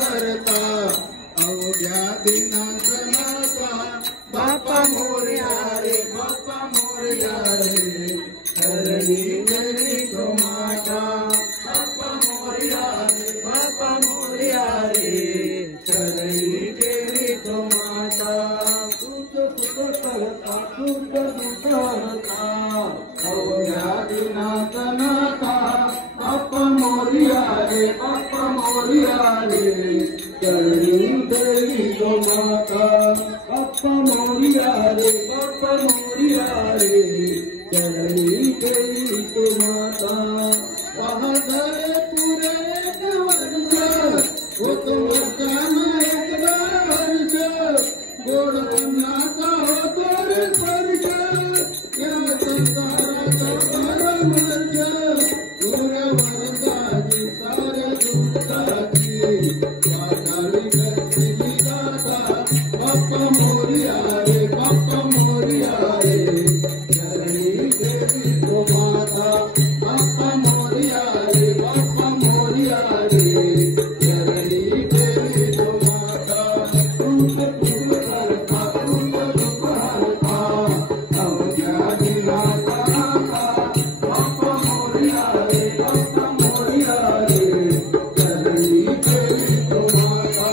हरता अवघ्या दिनासनाचा बाप्पा मोरया रे बाप्पा मोरया रे शरणी गेली तो माता बाप्पा मोरया रे शरणी गेली तो माता तुझ सुख करता तुझ हरता अवघ्या दिनासनाचा बाप्पा मोरया रे शरणी गेली तो माता बाप्पा मोरया रे शरणी गेली तो माता पहाडे पुरे वर्ष होतो वर्षानं एकदा वर्ष गोड अन्नाचा होतो रे स्पर्श या संसाराचा परमर्श पुऱ्या वर्षाची साऱ्या दुःखाची वाटाळी करतेली गाथा बाप्पा मोरया रे शरणी गेली तो माता बाप्पा मोरया रे शरणी गेली तो माता तुझ तुझ करता तुझ हरता अवघ्या दिनाचा बाप्पा मोरया रे शरणी गेली तो माता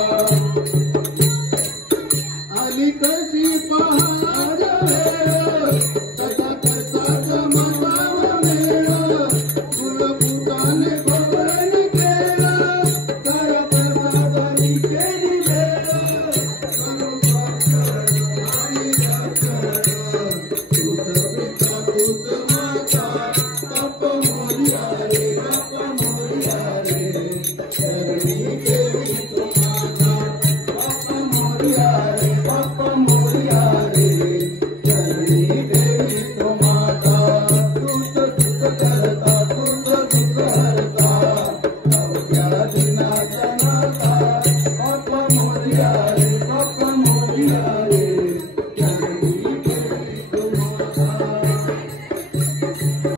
आली कशी पहाड वेळ तसा करताच मनावा मेळ फुलफुटाने गोवळण केळ कर प्रसादानी केली वेळ करून आणि तुझ पिता तुझ माता बाप्पा मोरया रे शरणी गेली तो माता बाप्पा मोरया रे शरणी गेली तो माता तुझ करता तुझ हरता